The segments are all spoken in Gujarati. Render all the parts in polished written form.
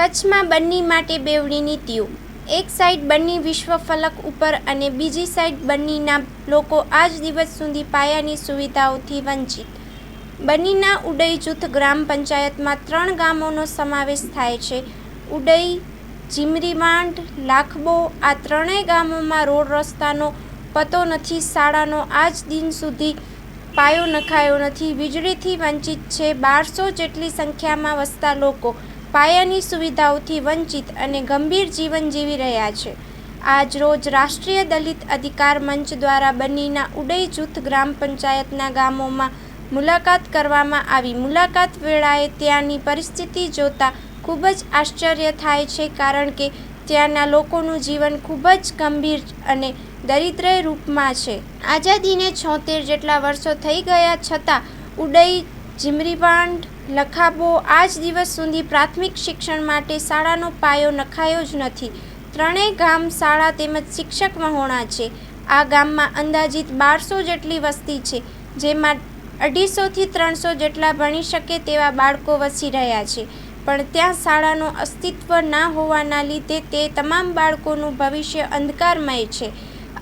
કચ્છમાં બન્ની માટે બેવડી નીતિઓ। એક સાઈડ બન્ની વિશ્વ ફલક ઉપર અને બીજી સાઈડ બન્નીના લોકો આજ દિવસ સુધી પાયાની સુવિધાઓથી વંચિત। બન્નીના ઉડઈ જૂથ ગ્રામ પંચાયતમાં 3 ગામોનો સમાવેશ થાય છે। ઉડઈ, જીમરીવાંઢ, લાખબો આ ત્રણેય ગામોમાં રોડ રસ્તાનો પતો નથી, શાળાનો આજ દિન સુધી પાયો નખાયો નથી, વીજળીથી વંચિત છે। 1200 જેટલી સંખ્યામાં વસતા લોકો પાયાની સુવિધાઓથી વંચિત અને ગંભીર જીવન જીવી રહ્યા છે। આજ રોજ રાષ્ટ્રીય દલિત અધિકાર મંચ દ્વારા બન્નીના ઉડઈ જૂથ ગ્રામ પંચાયતના ગામોમાં મુલાકાત કરવામાં આવી। મુલાકાત વેળાએ ત્યાંની પરિસ્થિતિ જોતા ખૂબ જ આશ્ચર્ય થાય છે, કારણ કે ત્યાંના લોકોનું જીવન ખૂબ જ ગંભીર અને દરિદ્ર રૂપમાં છે। આઝાદીને 76 જેટલા વર્ષો થઈ ગયા છતાં ઉડઈ, જીમરીવાંઢ, લખાબો આજ દિવસ સુધી પ્રાથમિક શિક્ષણ માટે શાળાનો પાયો નખાયો જ નથી। ત્રણેય ગામ શાળા તેમજ શિક્ષક વહોણા છે। આ ગામમાં અંદાજિત 1200 જેટલી વસ્તી છે, જેમાં 250 થી 300 જેટલા ભણી શકે તેવા બાળકો વસી રહ્યા છે, પણ ત્યાં શાળાનું અસ્તિત્વ ના હોવાના લીધે તે તમામ બાળકોનું ભવિષ્ય અંધકારમય છે।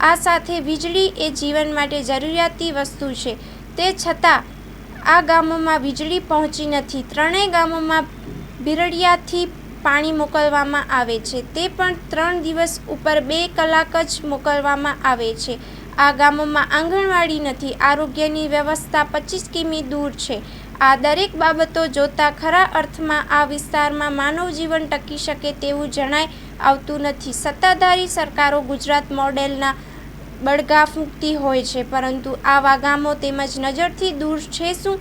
આ સાથે વીજળી એ જીવન માટે જરૂરિયાતી વસ્તુ છે, તે છતાં આ ગામોમાં વીજળી પહોંચી નથી। ત્રણેય ગામોમાં બિરડિયાથી પાણી મોકલવામાં આવે છે, તે પણ 3 દિવસ ઉપર 2 કલાક જ મોકલવામાં આવે છે। આ ગામોમાં આંગણવાડી નથી, આરોગ્યની વ્યવસ્થા 25 કિમી દૂર છે। આ દરેક બાબતો જોતા ખરા અર્થમાં આ વિસ્તારમાં માનવ જીવન ટકી શકે તેવું જણાય આવતું નથી। સત્તાધારી સરકારો ગુજરાત મોડેલના બળગા ફૂંકતી હોય છે, પરંતુ આવા ગામો તેમજ નજરથી દૂર છે શું?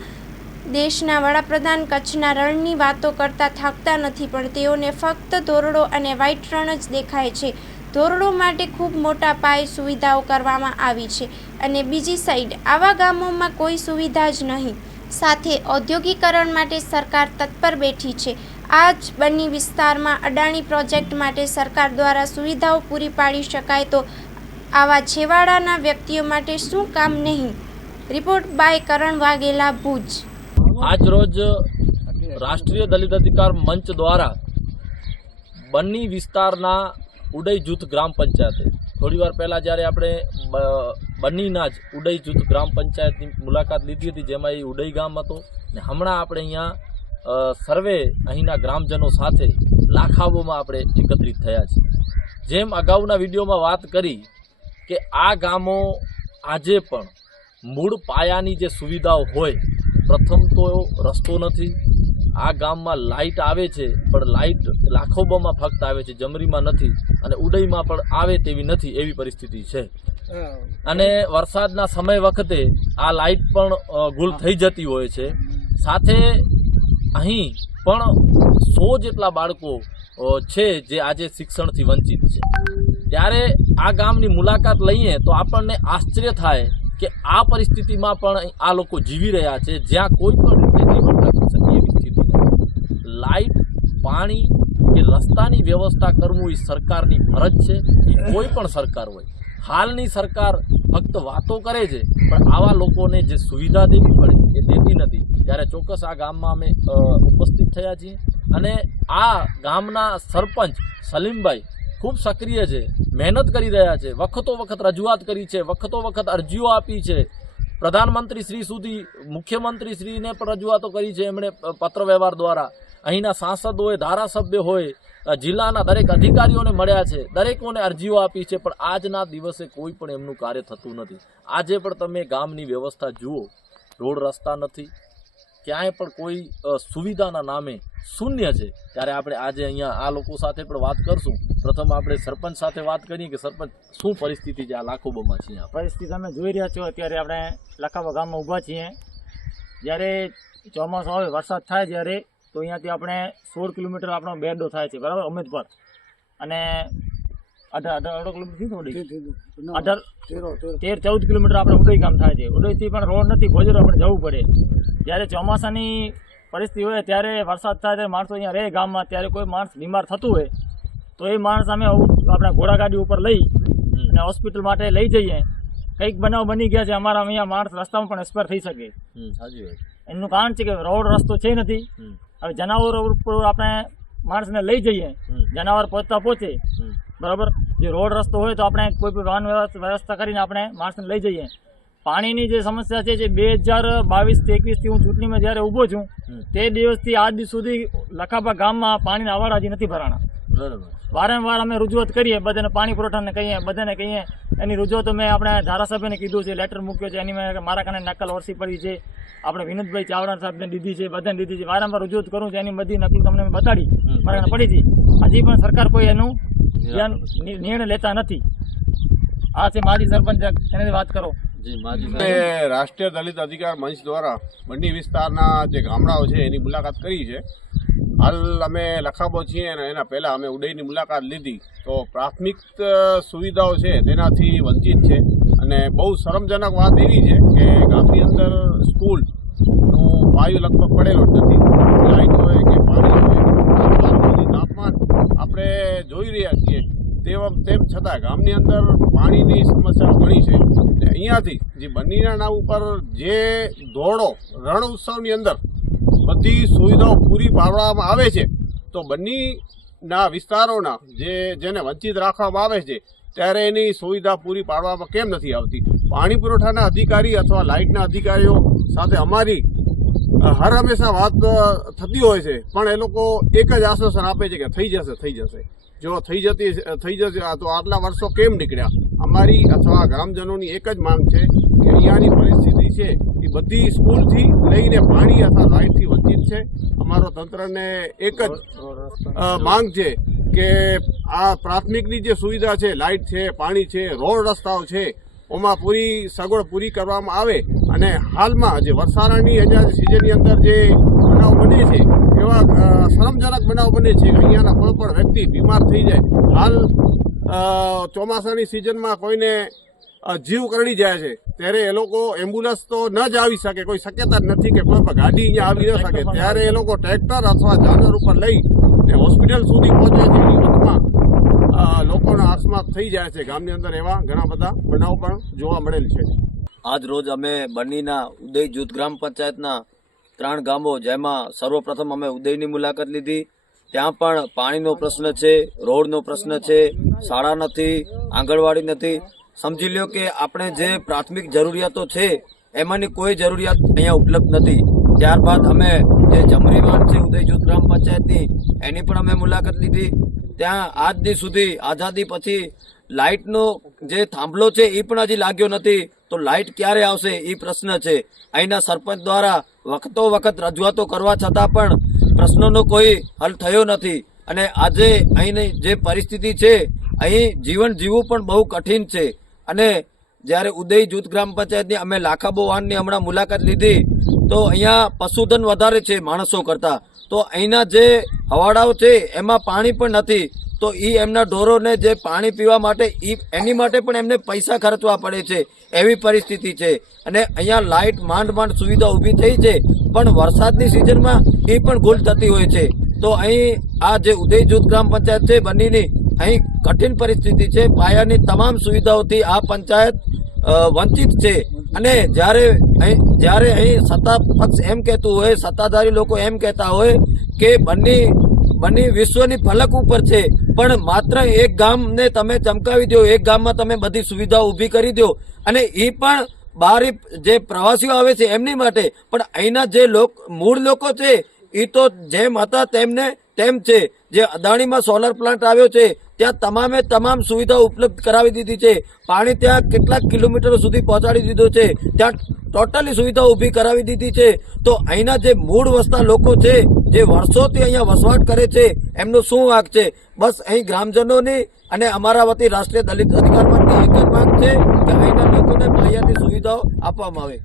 દેશના વડાપ્રધાન કચ્છના રણની વાતો કરતા થાકતા નથી, પણ તેઓને ફક્ત ધોરડો અને વ્હાઇટ રણ જ દેખાય છે। ધોરડો માટે ખૂબ મોટા પાયે સુવિધાઓ કરવામાં આવી છે અને બીજી સાઈડ આવા ગામોમાં કોઈ સુવિધા જ નહીં। સાથે ઔદ્યોગિકરણ માટે સરકાર તત્પર બેઠી છે। આ જ બન્ની વિસ્તારમાં અડાણી પ્રોજેક્ટ માટે સરકાર દ્વારા સુવિધાઓ પૂરી પાડી શકાય તો આવા છેવાડાના વ્યક્તિઓ માટે શું કામ નહીં? રિપોર્ટ બાય કરણ વાઘેલા, ભુજ। આજ રોજ રાષ્ટ્રીય દલિત અધિકાર મંચ દ્વારા બન્ની વિસ્તારના ઉડઈ જૂથ ગ્રામ પંચાયતે થોડી વાર પહેલાં જ્યારે આપણે બન્નીના જ ઉડઈ જૂથ ગ્રામ પંચાયતની મુલાકાત લીધી હતી, જેમાં એ ઉડઈ ગામ હતો, ને હમણાં આપણે અહીંયા સર્વે અહીંના ગ્રામજનો સાથે લાખાબોમાં આપણે એકત્રિત થયા છીએ। જેમ અગાઉના વિડીયોમાં વાત કરી કે આ ગામો આજે પણ મૂળ પાયાની જે સુવિધાઓ હોય, પ્રથમ તો રસ્તો નથી, આ ગામમાં લાઇટ આવે છે પણ લાઇટ લાખોબોમાં ફક્ત આવે છે, જમરીમાં નથી અને ઉડઈમાં પણ આવે તેવી નથી, એવી પરિસ્થિતિ છે। અને વરસાદના સમય વખતે આ લાઇટ પણ ગુલ થઈ જતી હોય છે। સાથે અહીં પણ 100 જેટલા બાળકો છે જે આજે શિક્ષણથી વંચિત છે। ત્યારે આ ગામની મુલાકાત લઈએ તો આપણને આશ્ચર્ય થાય કે આ પરિસ્થિતિમાં પણ આ લોકો જીવી રહ્યા છે, જ્યાં કોઈ પણ રીતે જીવન ટકી શકે એવી સ્થિતિ નથી। લાઇટ, પાણી કે રસ્તાની વ્યવસ્થા કરવું એ સરકારની ફરજ છે, એ કોઈ પણ સરકાર હોય। હાલની સરકાર ફક્ત વાતો કરે છે, પણ આવા લોકોને જે સુવિધા દેવી પડે એ દેતી નથી। ત્યારે ચોક્કસ આ ગામમાં અમે ઉપસ્થિત થયા છીએ અને આ ગામના સરપંચ સલીમભાઈ ખૂબ સક્રિય છે, મહેનત કરી રહ્યા છે, વખતો વખત રજૂઆત કરી છે, વખતો વખત અરજીઓ આપી છે, પ્રધાનમંત્રી શ્રી સુધી, મુખ્યમંત્રી શ્રીને પણ રજૂઆતો કરી છે એમણે પત્ર વ્યવહાર દ્વારા। અહીંના સાંસદ હોય, ધારાસભ્ય હોય, જિલ્લાના દરેક અધિકારીઓને મળ્યા છે, દરેકોને અરજીઓ આપી છે, પણ આજના દિવસે કોઈ પણ એમનું કાર્ય થતું નથી। આજે પણ તમે ગામની વ્યવસ્થા જુઓ, રોડ રસ્તા નથી, ક્યાંય પણ કોઈ સુવિધાના નામે શૂન્ય છે। ત્યારે આપણે આજે અહીંયા આ લોકો સાથે પણ વાત કરશું। પ્રથમ આપણે સરપંચ સાથે વાત કરીએ કે સરપંચ, શું પરિસ્થિતિ છે આ લાખોબોમાં છે? પરિસ્થિતિ તમે જોઈ રહ્યા છો, અત્યારે આપણે લખાબા ગામમાં ઊભા છીએ। જ્યારે ચોમાસું આવે, વરસાદ થાય જ્યારે, તો અહીંયાથી આપણે 16 કિલોમીટર આપણો બેડો થાય છે, બરાબર, અમેદપર, અને 18 કિલોમીટર 13-14 કિલોમીટર આપણે ઉડઈ ગામ થાય છે। ઉડઈથી પણ રોડ નથી, ભોજરો આપણે જવું પડે। જ્યારે ચોમાસાની પરિસ્થિતિ હોય, ત્યારે વરસાદ થાય ત્યારે માણસો અહીંયા રહે ગામમાં, ત્યારે કોઈ માણસ બીમાર થતું હોય તો એ માણસ અમે આપણે ઘોડાગાડી ઉપર લઈ અને હોસ્પિટલ માટે લઈ જઈએ। કંઈક બનાવ બની ગયા છે અમારા અહીંયા, માણસ રસ્તામાં પણ એક્સપાયર થઈ શકે। એનું કારણ છે કે રોડ રસ્તો છે નથી। હવે જનાવરો ઉપર આપણે માણસને લઈ જઈએ, જનાવર પહોંચે બરાબર. જે રોડ રસ્તો હોય તો આપણે કોઈ પણ વાહન વ્યવસ્થા કરીને આપણે માણસને લઈ જઈએ. પાણીની જે સમસ્યા છે જે 2022-21થી હું ચૂંટણીમાં જ્યારે ઊભો છું તે દિવસથી આજ દિવસ સુધી લખાપા ગામમાં પાણીના અવાડા હજી નથી ભરાણા. વારંવાર અમે રજૂઆત કરીએ, બધાને પાણી પુરવઠાને કહીએ, એની રજૂઆતો મેં આપણે ધારાસભ્યને કીધું છે, લેટર મૂક્યો છે, એની મેં મારા કારણે નકલ વરસી પડી છે, આપણે વિનોદભાઈ ચાવડા સાહેબને દીધી છે, બધાને દીધી છે. વારંવાર રજૂઆત કરું છું, એની બધી નકલ તમને મેં બતાડી મારા પડી હતી. હજી પણ સરકાર કોઈ એનું નિર્ણય લેતા નથી. આ છે માજી સરપંચ, એની વાત કરો. રાષ્ટ્રીય દલિત અધિકાર મંચ દ્વારા બન્ની વિસ્તારના જે ગામડાઓ છે એની મુલાકાત કરી છે. હાલ અમે લખાબો છીએ અને એના પહેલાં અમે ઉદયની મુલાકાત લીધી તો પ્રાથમિક સુવિધાઓ છે તેનાથી વંચિત છે. અને બહુ શરમજનક વાત એવી છે કે ગામની અંદર સ્કૂલનું પાયો લગભગ પડેલો જ નથી. લાઇટ હોય કે પાણી હોય, તાપમાન આપણે જોઈ રહ્યા છીએ તેમ છતાં ગામની અંદર પાણીની સમસ્યાઓ ઘણી છે. અહીંયાથી જે બન્નીના નામ ઉપર જે દોડો રણ ઉત્સવની અંદર બધી સુવિધાઓ પૂરી પાડવામાં આવે છે તો બન્નીના વિસ્તારોના જેને વંચિત રાખવામાં આવે છે ત્યારે એની સુવિધા પૂરી પાડવામાં કેમ નથી આવતી? પાણી પુરવઠાના અધિકારી અથવા લાઇટના અધિકારીઓ સાથે અમારી હર હંમેશા વાત થતી હોય છે, પણ એ લોકો એક જ આશ્વાસન આપે છે કે થઈ જશે. જો થઈ જશે તો આટલા વર્ષો કેમ નીકળ્યા? અમારી અથવા ગ્રામજનોની એક જ માંગ છે કે અહીંયાની પરિસ્થિતિ છે એ બધી સ્કૂલથી લઈને પાણી અથવા લાઇટથી વંચિત છે. અમારો તંત્રને એક જ માંગ છે કે આ પ્રાથમિકની જે સુવિધા છે, લાઇટ છે, પાણી છે, રોડ રસ્તાઓ છે, ઓમાં પૂરી સગવડ પૂરી કરવામાં આવે. અને હાલમાં જે વરસાદની સિઝનની અંદર જે બનાવ બને છે એવા શરમજનક બનાવ બને છે કે અહીંયાના કોઈ પણ વ્યક્તિ બીમાર થઈ જાય. હાલ ચોમાસાની સિઝનમાં કોઈને જીવ કરડી જાય છે ત્યારે એ લોકો એમ્બ્યુલન્સ તો ન જ આવી શકે, કોઈ શક્યતા જ નથી કે કોઈ પણ ગાડી અહીંયા આવી ન શકે, ત્યારે એ લોકો ટ્રેક્ટર અથવા જાનવર ઉપર લઈ ને હોસ્પિટલ સુધી પહોંચે છે. એની વચમાં લોકોના અકસ્માત થઈ જાય છે. ગામની અંદર એવા ઘણા બધા બનાવો પણ જોવા મળેલ છે. આજ રોજ અમે બન્નીના ઉદય જૂથ ગ્રામ પંચાયતના 3 ગામો, જેમાં સર્વપ્રથમ અમે ઉદયની મુલાકાત લીધી. ત્યાં પણ પાણીનો પ્રશ્ન છે, રોડનો પ્રશ્ન છે, શાળા નથી, આંગણવાડી નથી. સમજી લ્યો કે આપણે જે પ્રાથમિક જરૂરિયાતો છે એમાંની કોઈ જરૂરિયાત અહીંયા ઉપલબ્ધ નથી. ત્યારબાદ અમે જે જમરી વાડ છે ઉદય જૂથ ગ્રામ પંચાયતની, એની પણ અમે મુલાકાત લીધી. ત્યાં આજ દી સુધી આઝાદી પછી લાઇટનો જે થાંભલો છે એ પણ હજી લાગ્યો નથી. તો લાઇટ ક્યારે આવશે એ પ્રશ્ન છે. અહીંના સરપંચ દ્વારા વખતો વખત રજૂઆતો કરવા છતાં પણ પ્રશ્નોનો કોઈ હલ થયો નથી. અને આજે અહીંની જે પરિસ્થિતિ છે, અહીં જીવન જીવવું પણ બહુ કઠિન છે. અને જ્યારે ઉદય જૂથ ગ્રામ પંચાયતની અમે લાખાબો વાનની હમણાં મુલાકાત લીધી તો અહીંયા પશુધન વધારે છે માણસો કરતાં. તો અહીંના જે હવાડાઓ છે એમાં પાણી પણ નથી. તો એમના ઢોરોને જે પાણી પીવા માટે એની માટે પણ એમને પૈસા ખર્ચવા પડે છે, એવી પરિસ્થિતિ છે. અને અહીંયા લાઇટ માંડ સુવિધા ઊભી થઈ છે, પણ વરસાદની સિઝનમાં એ પણ ગુલ થતી હોય છે. તો અહીં આ જે ઉદય જૂથ ગ્રામ પંચાયત છે બન્નીની, અહીં કઠિન પરિસ્થિતિ છે. પાયાની તમામ સુવિધાઓથી આ પંચાયત વંચિત છે. અને જ્યારે અહીં સત્તા પક્ષ એમ કહેતું હોય, સત્તાધારી લોકો એમ કહેતા હોય કે બન્ની વિશ્વની ફલક ઉપર છે, પણ માત્ર એક ગામને તમે ચમકાવી દો, એક ગામમાં તમે બધી સુવિધાઓ ઊભી કરી દો, અને એ પણ બહાર જે પ્રવાસીઓ આવે છે એમની માટે. પણ અહીંના જે મૂળ લોકો છે એ તો જેમ હતા તેમ છે. જે અદાણીમાં સોલર પ્લાન્ટ આવ્યો છે ત્યાં તમામ સુવિધાઓ ઉપલબ્ધ કરાવી દીધી છે. પાણી ત્યાં કેટલાક કિલોમીટરો સુધી પહોંચાડી દીધું છે. ત્યાં ટોટલી સુવિધાઓ ઊભી કરાવી દીધી છે. તો અહીંના જે મૂળ વસતા લોકો છે, જે વર્ષોથી અહીંયા વસવાટ કરે છે, એમનો શું વાંક છે? બસ અહીં ગ્રામજનોની અને અમારા વતી રાષ્ટ્રીય દલિત અધિકાર મંચની એક જ માંગ છે કે અહીંના લોકોને પાયાની સુવિધાઓ આપવામાં આવે.